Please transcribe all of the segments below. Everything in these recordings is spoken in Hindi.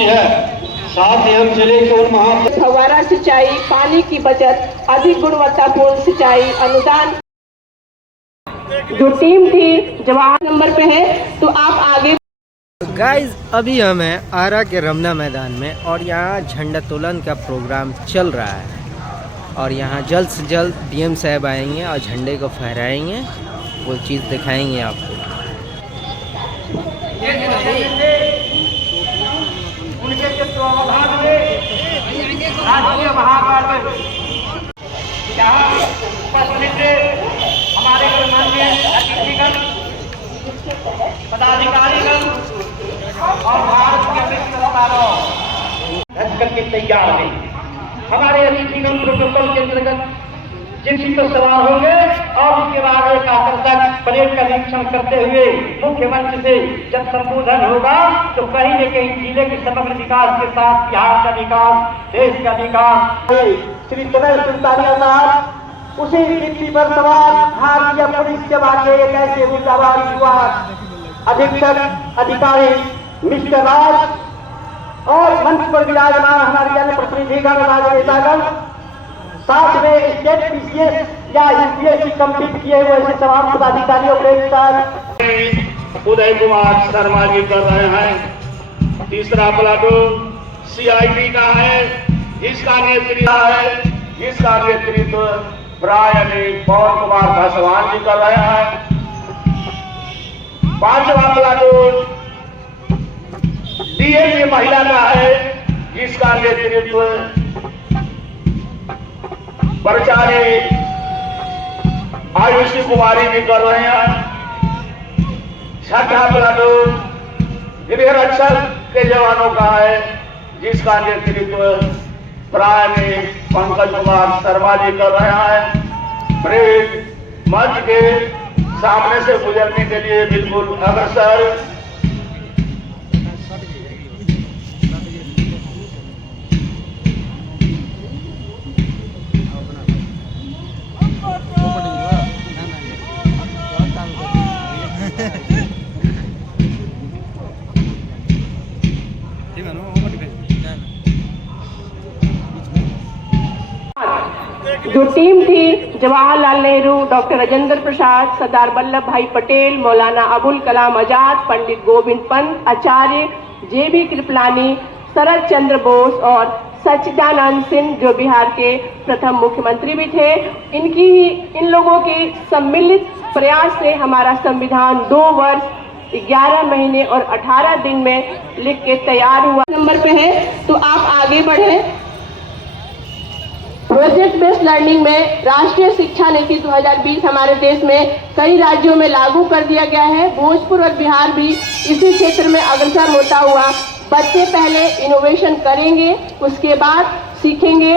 भी है। साथ ही हम जिले के उन फव्वारा सिंचाई, पानी की बचत, अधिक गुणवत्तापूर्ण सिंचाई अनुदान जो टीम थी जवाहर नंबर पे है, तो आप आगे। गाइस अभी हम हैं आरा के रमना मैदान में और यहाँ झंडोत्तोलन का प्रोग्राम चल रहा है और यहाँ जल्द से जल्द डीएम साहब आएंगे और झंडे को फहराएंगे, वो चीज़ दिखाएंगे आपको। हमारे अतिथिगण, पदाधिकारीगण और भारत के धस करके तैयार हैं। हमारे अतिथिगण प्रोटोकॉल के अंतर्गत जिप्सी पर सवार होंगे और उसके बाद एक आकर्षक परेड का निरीक्षण करते हुए मुख्यमंत्री से जब संबोधन होगा तो कहीं न कहीं जिले के समग्र विकास के साथ बिहार का विकास, देश का विकास। श्री तनय सुल्तानिया साहब उसी जिप्सी पर सवार भारतीय पुलिस के बारे एक ऐसे मुद्दाबाज हुआ अधीक्षक अधिकारी मिस्टर राज और मंच पर विराजमान हमारे जनप्रतिनिधिगण, राजनेतागण, साथ में स्टेट पीसीएस या यूपीएससी कंप्लीट किए हुए ऐसे तमाम पदाधिकारियों के साथ उदय कुमार शर्मा जी कर रहे हैं। तीसरा प्लाटून सीआईडी का है, इसका नेतृत्व प्रायणी पवन कुमार पासवान जी कर रहे हैं। पांचवा प्लाटून डीएम महिला का है, जिसका नेतृत्व परिचारी आयुषी कुमारी भी कर रहे हैं। छठा प्लाटून गृह रक्षक के जवानों का है, जिसका नेतृत्व प्रायणी पंकज कुमार शर्मा जी कर रहे हैं। परेड मंच के सामने से गुजरने के लिए बिल्कुल अग्रसर। जो टीम थी जवाहरलाल नेहरू, डॉक्टर राजेंद्र प्रसाद, सरदार वल्लभ भाई पटेल, मौलाना अबुल कलाम आजाद, पंडित गोविंद पंत, आचार्य जेबी कृपलानी, शरद चंद्र बोस और सच्चिदानंद सिंह जो बिहार के प्रथम मुख्यमंत्री भी थे, इन लोगों के सम्मिलित प्रयास से हमारा संविधान 2 वर्ष 11 महीने और 18 दिन में लिख के तैयार हुआ। नंबर पे है, तो आप आगे बढ़े। प्रोजेक्ट बेस्ड लर्निंग में राष्ट्रीय शिक्षा नीति 2020 हमारे देश में कई राज्यों में लागू कर दिया गया है। भोजपुर और बिहार भी इसी क्षेत्र में अग्रसर होता हुआ बच्चे पहले इनोवेशन करेंगे, उसके बाद सीखेंगे।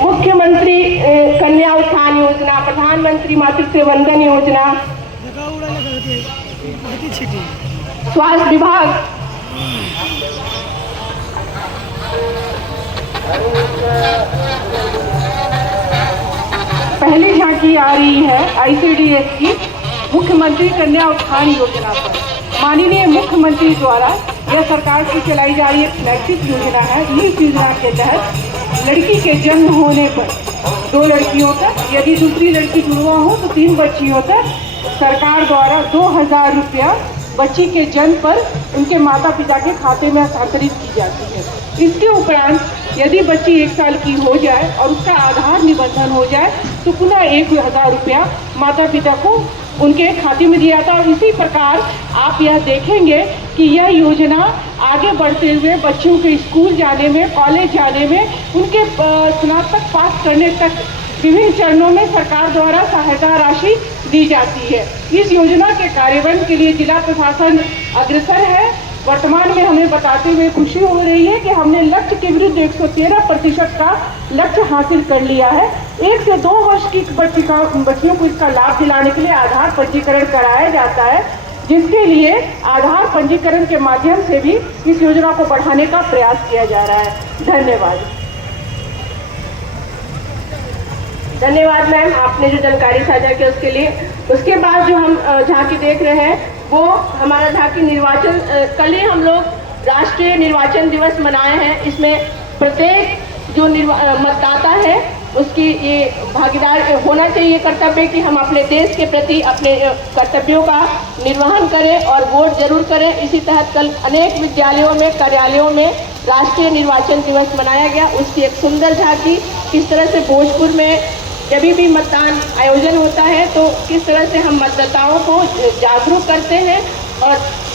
मुख्यमंत्री कन्या उत्थान योजना, प्रधानमंत्री मातृत्व वंदन योजना, स्वास्थ्य विभाग, पहली झांकी आ रही है आईसीडीएस की मुख्यमंत्री कन्या उत्थान योजना पर। माननीय मुख्यमंत्री द्वारा यह सरकार की चलाई जा रही एक फ्लैगशिप योजना है। इस योजना के तहत लड़की के जन्म होने पर 2 लड़कियों तक, यदि दूसरी लड़की जुड़वा हो तो 3 बच्चियों तक सरकार द्वारा 2000 रुपया बच्ची के जन्म पर उनके माता पिता के खाते में हस्तांतरित की जाती है। इसके उपरांत यदि बच्ची 1 साल की हो जाए और उसका आधार निबंधन हो जाए तो पुनः 1000 रुपया माता पिता को उनके खाते में दिया जाता है। और इसी प्रकार आप यह देखेंगे कि यह योजना आगे बढ़ते हुए बच्चों के स्कूल जाने में, कॉलेज जाने में, उनके स्नातक पास करने तक विभिन्न चरणों में सरकार द्वारा सहायता राशि दी जाती है। इस योजना के कार्यान्वयन के लिए जिला प्रशासन अग्रसर है। वर्तमान में हमें बताते हुए खुशी हो रही है कि हमने लक्ष्य के विरुद्ध 113% का लक्ष्य हासिल कर लिया है। 1 से 2 वर्ष की बच्चियों को इसका लाभ दिलाने के लिए आधार पंजीकरण कराया जाता है, जिसके लिए आधार पंजीकरण के माध्यम से भी इस योजना को बढ़ाने का प्रयास किया जा रहा है। धन्यवाद। धन्यवाद मैम, आपने जो जानकारी साझा की उसके लिए। उसके बाद जो हम झांकी देख रहे हैं वो हमारा झांकी निर्वाचन, कल ही हम लोग राष्ट्रीय निर्वाचन दिवस मनाए हैं। इसमें प्रत्येक जो मतदाता है उसकी ये भागीदार होना चाहिए कर्तव्य कि हम अपने देश के प्रति अपने कर्तव्यों का निर्वहन करें और वोट जरूर करें। इसी तहत कल अनेक विद्यालयों में, कार्यालयों में राष्ट्रीय निर्वाचन दिवस मनाया गया। उसकी एक सुंदर झांकी किस तरह से भोजपुर में जब भी मतदान आयोजन होता है तो किस तरह से हम मतदाताओं को जागरूक करते हैं और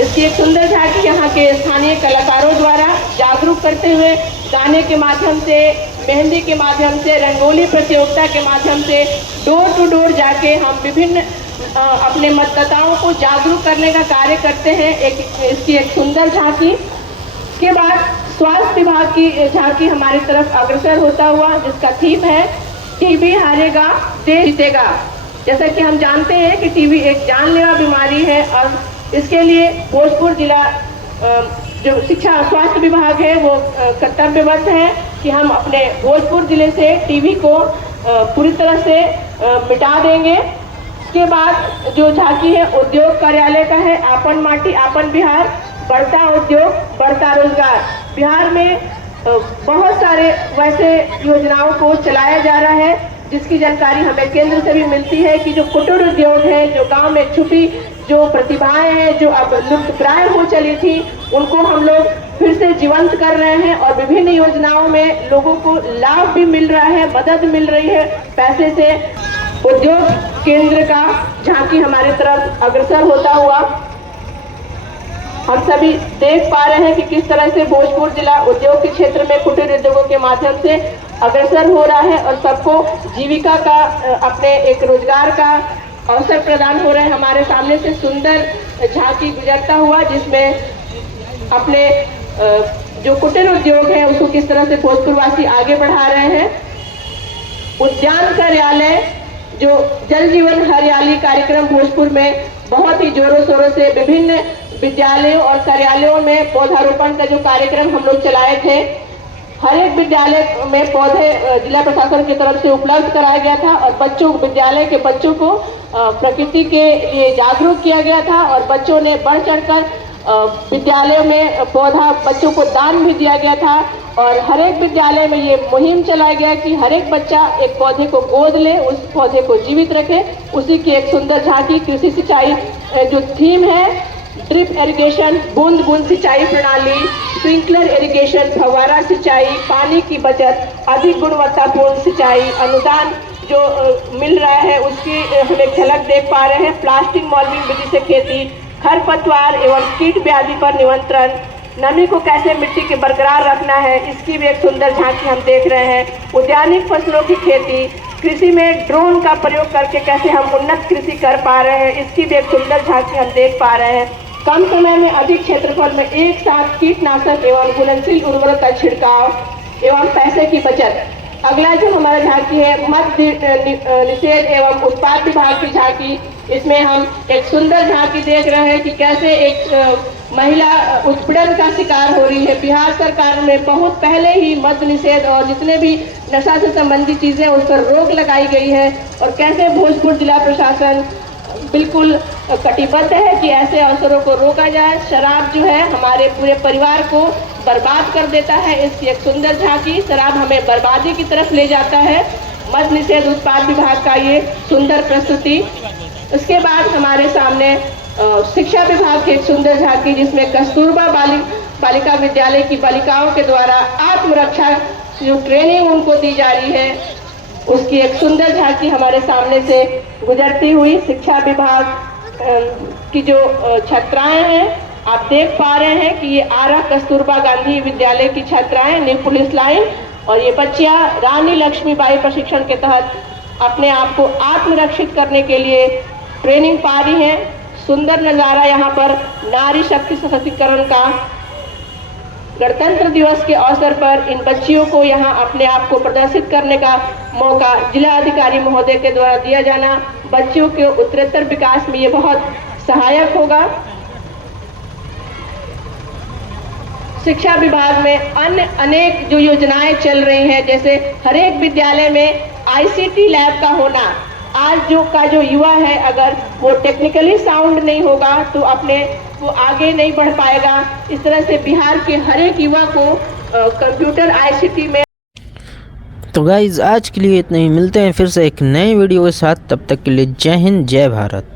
इसकी एक सुंदर झांकी यहाँ के स्थानीय कलाकारों द्वारा जागरूक करते हुए गाने के माध्यम से, मेहंदी के माध्यम से, रंगोली प्रतियोगिता के माध्यम से डोर टू डोर जाके हम विभिन्न अपने मतदाताओं को जागरूक करने का कार्य करते हैं। इसकी एक सुंदर झांकी। इसके बाद स्वास्थ्य विभाग की झांकी हमारी तरफ अग्रसर होता हुआ, जिसका थीम है टीबी हारेगा देश जीतेगा। जैसा कि हम जानते हैं कि टीबी एक जानलेवा बीमारी है और इसके लिए भोजपुर जिला जो शिक्षा स्वास्थ्य विभाग है वो कर्तव्यबद्ध है कि हम अपने भोजपुर जिले से टीबी को पूरी तरह से मिटा देंगे। इसके बाद जो झांकी है उद्योग कार्यालय का है, आपन माटी आपन बिहार, बढ़ता उद्योग बढ़ता रोजगार। बिहार में बहुत सारे वैसे योजनाओं को चलाया जा रहा है जिसकी जानकारी हमें केंद्र से भी मिलती है कि जो कुटीर उद्योग है, जो गांव में छुपी जो प्रतिभाएं हैं जो अब लुप्तप्राय हो चली थी, उनको हम लोग फिर से जीवंत कर रहे हैं और विभिन्न योजनाओं में लोगों को लाभ भी मिल रहा है, मदद मिल रही है पैसे से। उद्योग केंद्र का झांकी हमारे तरफ अग्रसर होता हुआ हम सभी देख पा रहे हैं कि किस तरह से भोजपुर जिला उद्योग के क्षेत्र में कुटीर उद्योगों के माध्यम से अग्रसर हो रहा है और सबको जीविका का, अपने एक रोजगार का अवसर प्रदान हो रहे हैं। हमारे सामने से सुंदर झांकी गुजरता हुआ जिसमें अपने जो कुटीर उद्योग है उसको किस तरह से भोजपुरवासी आगे बढ़ा रहे हैं। उद्यान कार्यालय जो जल जीवन हरियाली कार्यक्रम भोजपुर में बहुत ही जोरों शोरों से विभिन्न विद्यालयों और कार्यालयों में पौधारोपण का जो कार्यक्रम हम लोग चलाए थे, हर एक विद्यालय में पौधे जिला प्रशासन की तरफ से उपलब्ध कराया गया था और विद्यालय के बच्चों को प्रकृति के लिए जागरूक किया गया था और बच्चों ने बढ़ चढ़कर विद्यालय में पौधा बच्चों को दान भी दिया गया था और हर एक विद्यालय में ये मुहिम चलाया गया कि हर एक बच्चा एक पौधे को गोद ले, उस पौधे को जीवित रखे। उसी की एक सुंदर झांकी कृषि सिंचाई जो थीम है, ड्रिप इरिगेशन बूंद बूंद सिंचाई प्रणाली, स्प्रिंकलर इरिगेशन फव्वारा सिंचाई, पानी की बचत, अधिक गुणवत्तापूर्ण सिंचाई, अनुदान जो मिल रहा है उसकी हम एक झलक देख पा रहे हैं। प्लास्टिक मॉल्विंग विधि से खेती, खरपतवार एवं कीट व्याधि पर नियंत्रण, नमी को कैसे मिट्टी के बरकरार रखना है, इसकी भी एक सुंदर झांकी हम देख रहे हैं। उद्यानिक फसलों की खेती, कृषि में ड्रोन का प्रयोग करके कैसे हम उन्नत कृषि कर पा रहे हैं, इसकी भी एक सुंदर झांकी हम देख पा रहे हैं। कम समय में अधिक क्षेत्रफल में एक साथ कीटनाशक एवं घुलनशील उर्वरक का छिड़काव एवं पैसे की बचत। अगला जो हमारा झांकी है मद्य निषेध एवं उत्पाद विभाग की झांकी। इसमें हम एक सुंदर झांकी देख रहे हैं कि कैसे एक महिला उत्पीड़न का शिकार हो रही है। बिहार सरकार ने बहुत पहले ही मद्य निषेध और जितने भी नशा से संबंधित चीजें उस पर रोक लगाई गई है और कैसे भोजपुर जिला प्रशासन बिल्कुल कटिबद्ध है कि ऐसे अवसरों को रोका जाए। शराब जो है हमारे पूरे परिवार को बर्बाद कर देता है। इसकी एक सुंदर झांकी, शराब हमें बर्बादी की तरफ ले जाता है। मद्य निषेध उत्पाद विभाग का ये सुंदर प्रस्तुति। उसके बाद हमारे सामने शिक्षा विभाग की एक सुंदर झांकी जिसमें कस्तूरबा बालिका विद्यालय की बालिकाओं के द्वारा आत्मरक्षा जो ट्रेनिंग उनको दी जा रही है उसकी एक सुंदर झांकी हमारे सामने से गुजरती हुई। शिक्षा विभाग की जो छात्राएं हैं आप देख पा रहे हैं कि ये आरा कस्तूरबा गांधी विद्यालय की छात्राएं न्यू पुलिस लाइन और ये बच्चियां रानी लक्ष्मीबाई प्रशिक्षण के तहत अपने आप को आत्मरक्षित करने के लिए ट्रेनिंग पा रही हैं। सुंदर नज़ारा यहाँ पर नारी शक्ति सशक्तिकरण का गणतंत्र दिवस के अवसर पर इन बच्चियों को यहाँ अपने आप को प्रदर्शित करने का मौका जिला अधिकारी महोदय के द्वारा दिया जाना बच्चियों के उत्तरोत्तर विकास में ये बहुत सहायक होगा। शिक्षा विभाग में अन्य अनेक जो योजनाएं चल रही हैं, जैसे हर एक विद्यालय में आईसीटी लैब का होना। आज जो युवा है, अगर वो टेक्निकली साउंड नहीं होगा तो वो आगे नहीं बढ़ पाएगा। इस तरह से बिहार के हर एक युवा को कंप्यूटर आईसीटी में। तो गाइज़ आज के लिए इतना ही, मिलते हैं फिर से एक नए वीडियो के साथ। तब तक के लिए जय हिंद, जय भारत।